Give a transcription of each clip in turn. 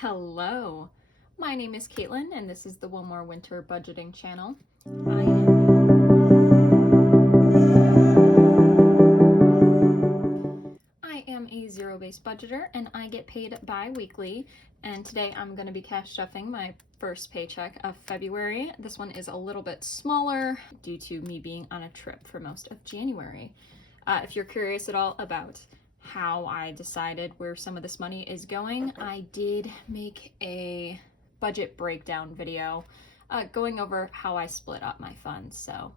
Hello, my name is Caitlin and this is the One More Winter Budgeting channel. I am a zero-based budgeter and I get paid bi-weekly, and today I'm going to be cash stuffing my first paycheck of February. This one is a little bit smaller due to me being on a trip for most of January. If you're curious at all about how I decided where some of this money is going, I did make a budget breakdown video going over how I split up my funds. So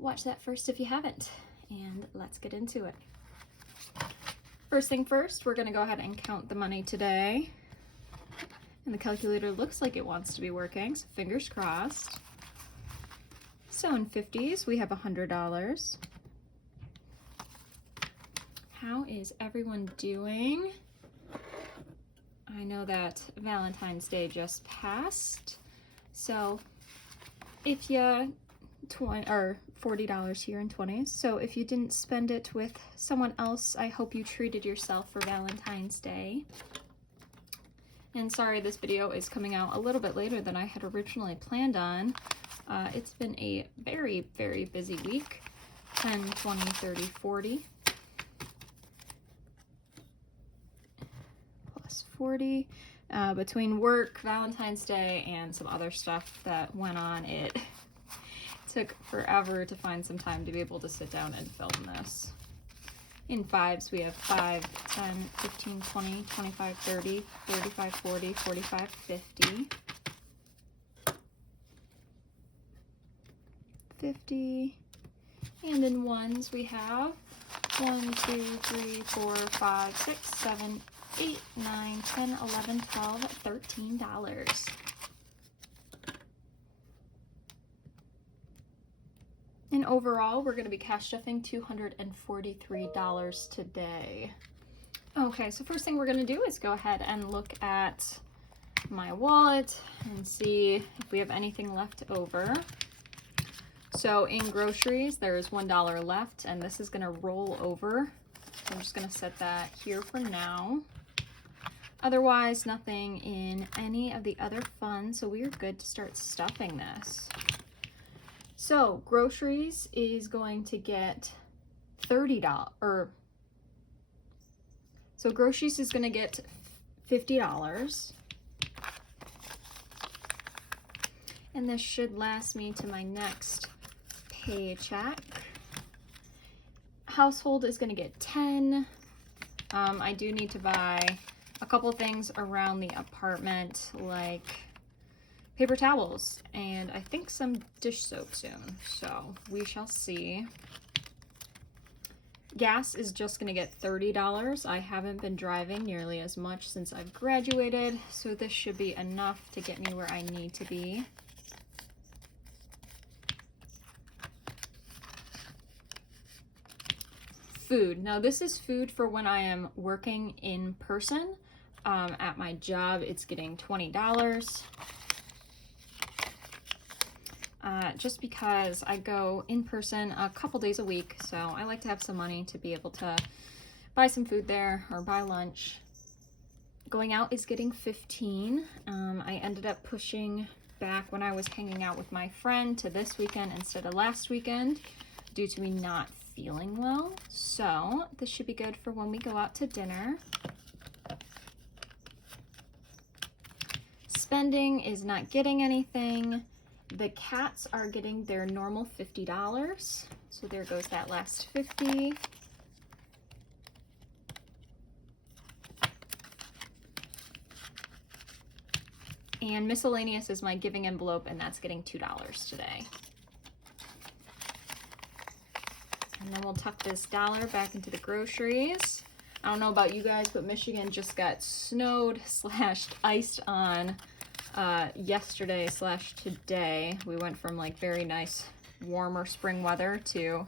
watch that first if you haven't, and let's get into it. First thing first, we're going to go ahead and count the money today. And the calculator looks like it wants to be working, so fingers crossed. So in 50s, we have $100. How is everyone doing? I know that Valentine's Day just passed, so if you $40 here in 20s. So if you didn't spend it with someone else, I hope you treated yourself for Valentine's Day. And sorry, this video is coming out a little bit later than I had originally planned on. It's been a very, very busy week. 10, 20, 30, 40. Plus 40. Between work, Valentine's Day, and some other stuff that went on, it took forever to find some time to be able to sit down and film this. In fives, we have 5, 10, 15, 20, 25, 30, 35, 40, 45, 50. 50. And in ones, we have 1, 2, 3, 4, 5, 6, 7, 8, 9, 10, 11, 12, $13. And overall, we're going to be cash stuffing $243 today. Okay, so first thing we're going to do is go ahead and look at my wallet and see if we have anything left over. So in groceries, there is $1 left, and this is going to roll over. So I'm just going to set that here for now. Otherwise, nothing in any of the other funds, so we are good to start stuffing this. So groceries is going to get $30, so groceries is going to get $50. And this should last me to my next paycheck. Household is going to get 10. I do need to buy a couple things around the apartment, like paper towels and I think some dish soap soon, so we shall see. Gas is just going to get $30. I haven't been driving nearly as much since I've graduated, so this should be enough to get me where I need to be. Food. Now this is food for when I am working in person. At my job, it's getting $20. Just because I go in person a couple days a week, so I like to have some money to be able to buy some food there or buy lunch. Going out is getting 15. I ended up pushing back when I was hanging out with my friend to this weekend instead of last weekend due to me not feeling well. So this should be good for when we go out to dinner. Spending is not getting anything. The cats are getting their normal $50, so there goes that last 50. And miscellaneous is my giving envelope, and that's getting $2 today. And then we'll tuck this dollar back into the groceries. I don't know about you guys, but Michigan just got snowed / iced on yesterday / today. We went from like very nice warmer spring weather to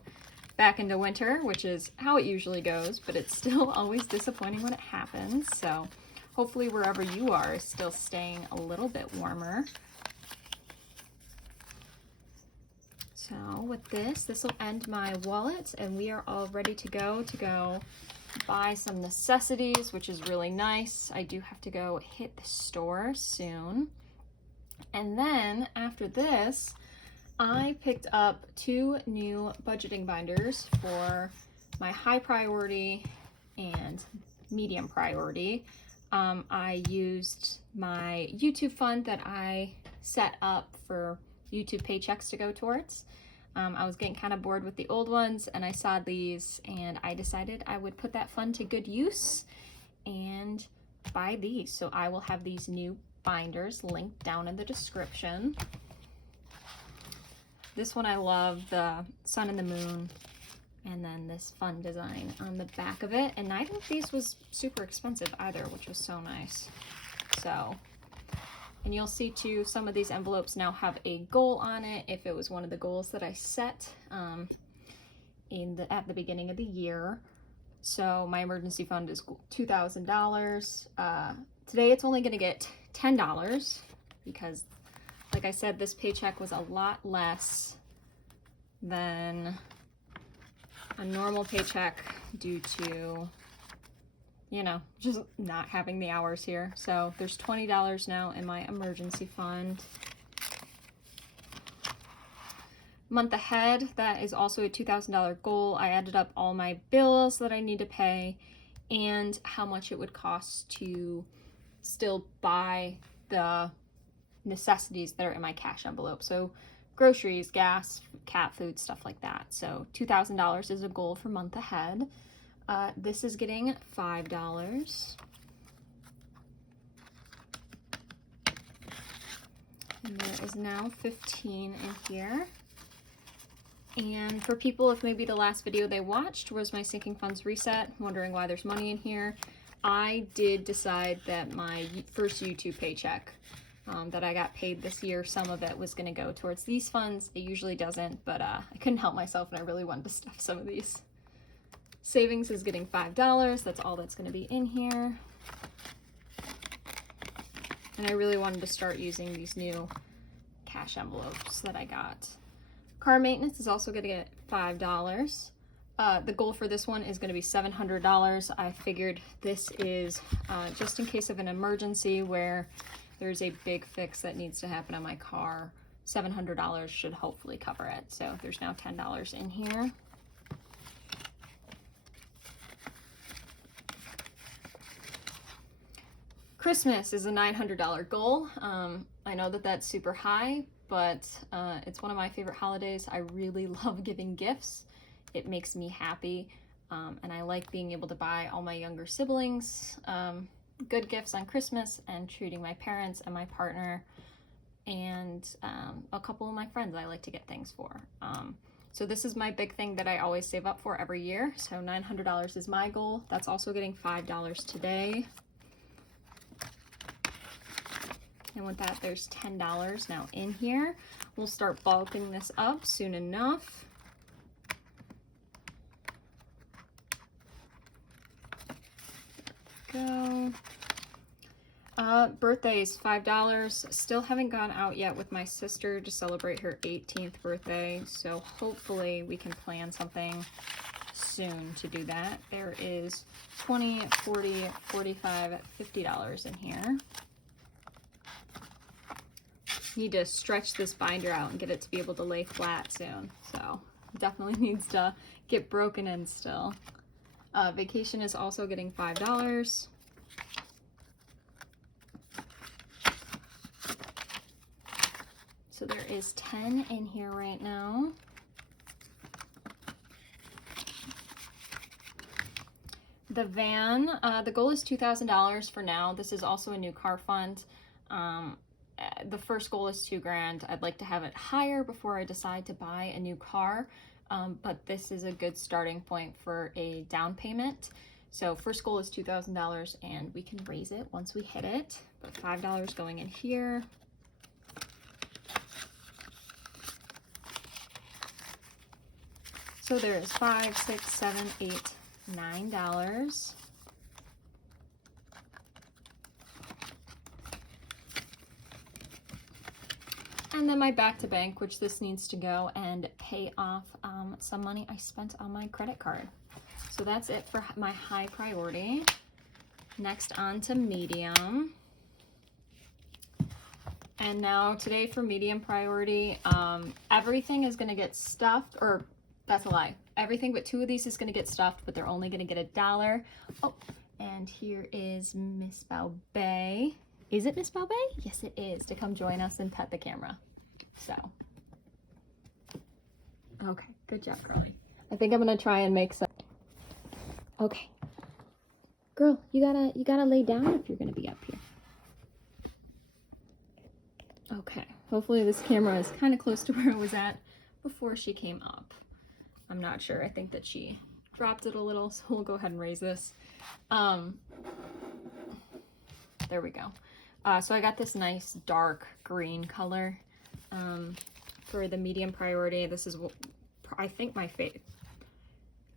back into winter, which is how it usually goes, but it's still always disappointing when it happens. So hopefully wherever you are is still staying a little bit warmer. So with this will end my wallet, and we are all ready to go buy some necessities, which is really nice. I do have to go hit the store soon. And then after this, I picked up 2 new budgeting binders for my high priority and medium priority. I used my YouTube fund that I set up for YouTube paychecks to go towards. I was getting kind of bored with the old ones, and I saw these, and I decided I would put that fund to good use and buy these. So I will have these new binders linked down in the description. This one I love, the sun and the moon, and then this fun design on the back of it. And neither of these was super expensive either, which was so nice. So, and you'll see too, some of these envelopes now have a goal on it, if it was one of the goals that I set at the beginning of the year. So my emergency fund is $2,000. Today it's only gonna get $10 because, like I said, this paycheck was a lot less than a normal paycheck due to, you know, just not having the hours here. So there's $20 now in my emergency fund. Month ahead, that is also a $2,000 goal. I added up all my bills that I need to pay and how much it would cost to still buy the necessities that are in my cash envelope. So groceries, gas, cat food, stuff like that. So $2,000 is a goal for month ahead. This is getting $5. And there is now 15 in here. And for people, if maybe the last video they watched was my sinking funds reset, wondering why there's money in here, I did decide that my first YouTube paycheck that I got paid this year, some of it was going to go towards these funds. It usually doesn't, but I couldn't help myself and I really wanted to stuff some of these. Savings is getting $5. That's all that's going to be in here. And I really wanted to start using these new cash envelopes that I got. Car maintenance is also going to get $5. The goal for this one is going to be $700. I figured this is just in case of an emergency where there's a big fix that needs to happen on my car. $700 should hopefully cover it. So there's now $10 in here. Christmas is a $900 goal. I know that that's super high, but it's one of my favorite holidays. I really love giving gifts. It makes me happy, and I like being able to buy all my younger siblings good gifts on Christmas and treating my parents and my partner and a couple of my friends I like to get things for. So this is my big thing that I always save up for every year. So $900 is my goal. That's also getting $5 today. And with that, there's $10 now in here. We'll start bulking this up soon enough. Go. Birthdays, $5. Still haven't gone out yet with my sister to celebrate her 18th birthday. So hopefully we can plan something soon to do that. There is $20, $40, $45, $50 in here. Need to stretch this binder out and get it to be able to lay flat soon. So definitely needs to get broken in still. Vacation is also getting $5. So there is 10 in here right now. The van, the goal is $2,000 for now. This is also a new car fund. The first goal is $2,000. I'd like to have it higher before I decide to buy a new car, but this is a good starting point for a down payment. So first goal is $2,000 and we can raise it once we hit it, but $5 going in here. So there is $5, $6, $7, $8, $9. And then my back to bank, which this needs to go and pay off some money I spent on my credit card. So that's it for my high priority. Next on to medium. And now today for medium priority, everything is gonna get stuffed, or that's a lie. Everything but 2 of these is gonna get stuffed, but they're only gonna get $1. Oh, and here is Miss Baobei. Is it Miss Baobei? Yes, it is, to come join us and pet the camera. So, okay, good job, girlie. I think I'm gonna try and make some. Okay, girl, you gotta lay down if you're gonna be up here. Okay, hopefully this camera is kind of close to where it was at before she came up. I'm not sure. I think that she dropped it a little, so we'll go ahead and raise this. There we go. So I got this nice dark green color for the medium priority. This is, I think, my favorite.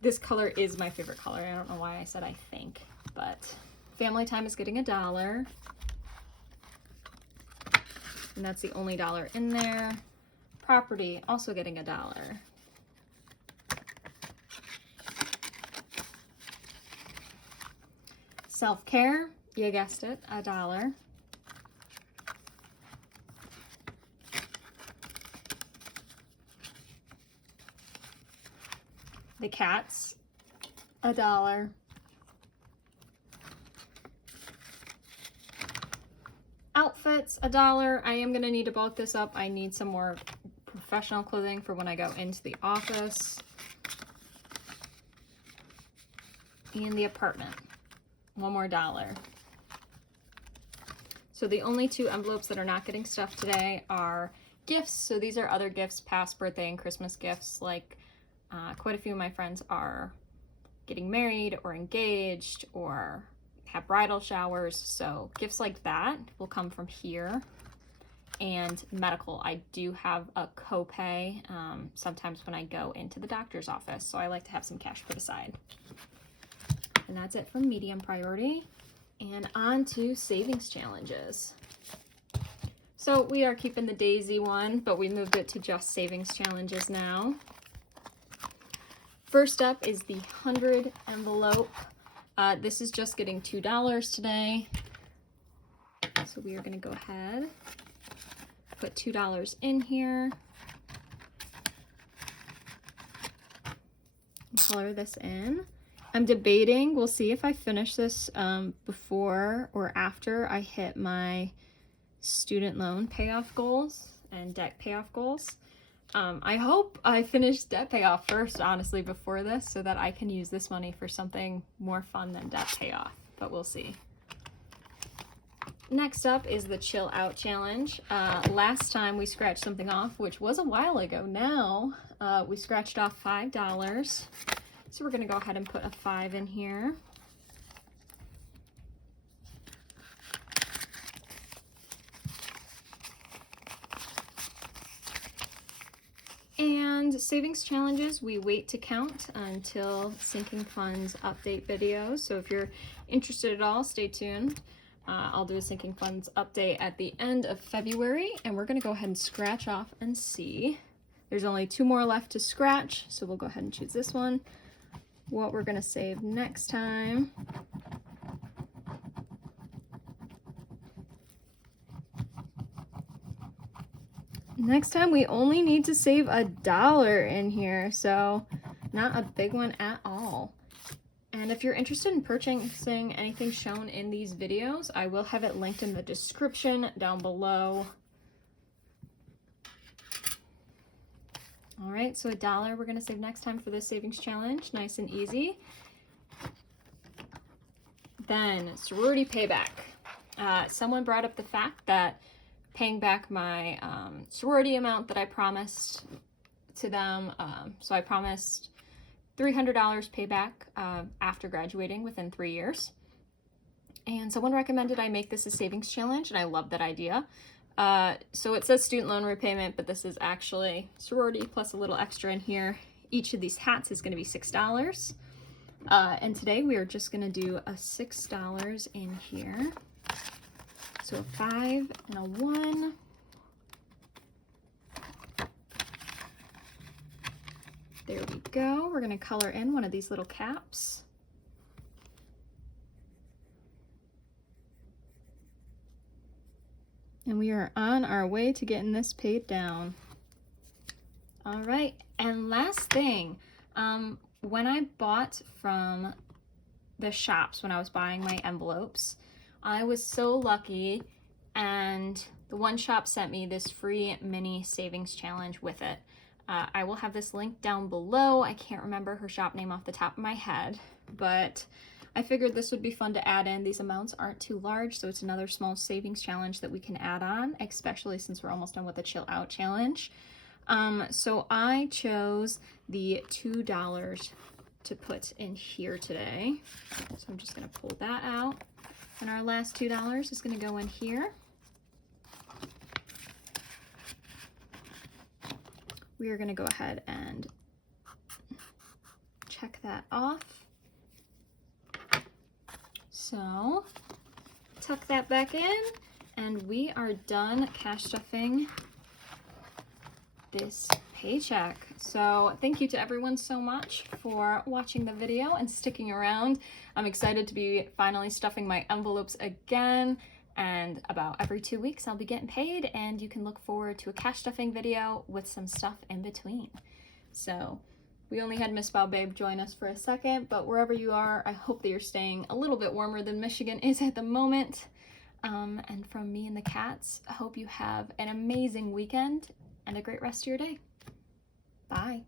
This color is my favorite color. I don't know why I said I think, but Family Time is getting $1. And that's the only $1 in there. Property also getting $1. Self-care, you guessed it, $1. The cats, $1. Outfits, $1. I am gonna need to bulk this up. I need some more professional clothing for when I go into the office. And the apartment, one more $1. So the only 2 envelopes that are not getting stuffed today are gifts. So these are other gifts, past birthday and Christmas gifts. Like quite a few of my friends are getting married or engaged or have bridal showers, so gifts like that will come from here. And medical, I do have a copay sometimes when I go into the doctor's office, so I like to have some cash put aside. And that's it from medium priority. And on to savings challenges. So we are keeping the Daisy one, but we moved it to just savings challenges now. First up is the 100 envelope. This is just getting $2 today. So we are gonna go ahead, put $2 in here, color this in. I'm debating, we'll see if I finish this before or after I hit my student loan payoff goals and debt payoff goals. I hope I finish debt payoff first, honestly, before this, so that I can use this money for something more fun than debt payoff, but we'll see. Next up is the Chill Out Challenge. Last time we scratched something off, which was a while ago now. We scratched off $5. So we're gonna go ahead and put a 5 in here. And savings challenges, we wait to count until Sinking Funds update videos. So if you're interested at all, stay tuned. I'll do a Sinking Funds update at the end of February, and we're gonna go ahead and scratch off and see. There's only 2 more left to scratch, so we'll go ahead and choose this one. What we're gonna save next time. Next time we only need to save $1 in here, so not a big one at all. And if you're interested in purchasing anything shown in these videos, I will have it linked in the description down below. All right, so $1 we're gonna save next time for this savings challenge, nice and easy. Then sorority payback. Someone brought up the fact that paying back my sorority amount that I promised to them. So I promised $300 payback after graduating within 3 years. And someone recommended I make this a savings challenge, and I love that idea. So it says student loan repayment, but this is actually sorority plus a little extra in here. Each of these hats is going to be $6. And today we are just going to do a $6 in here. So a 5 and a 1. There we go. We're we're going to color in one of these little caps. And we are on our way to getting this paid down. All right, and last thing, when I bought from the shops, when I was buying my envelopes, I was so lucky, and the one shop sent me this free mini savings challenge with it. I will have this link down below. I can't remember her shop name off the top of my head, but I figured this would be fun to add in. These amounts aren't too large, so it's another small savings challenge that we can add on, especially since we're almost done with the Chill Out Challenge. So I chose the $2 to put in here today. So I'm just gonna pull that out. And our last $2 is gonna go in here. We are gonna go ahead and check that off. So tuck that back in, and we are done cash stuffing this paycheck. So thank you to everyone so much for watching the video and sticking around. I'm excited to be finally stuffing my envelopes again, and about every 2 weeks I'll be getting paid, and you can look forward to a cash stuffing video with some stuff in between. So we only had Miss Bow Babe join us for a second, but wherever you are, I hope that you're staying a little bit warmer than Michigan is at the moment. And from me and the cats, I hope you have an amazing weekend and a great rest of your day. Bye.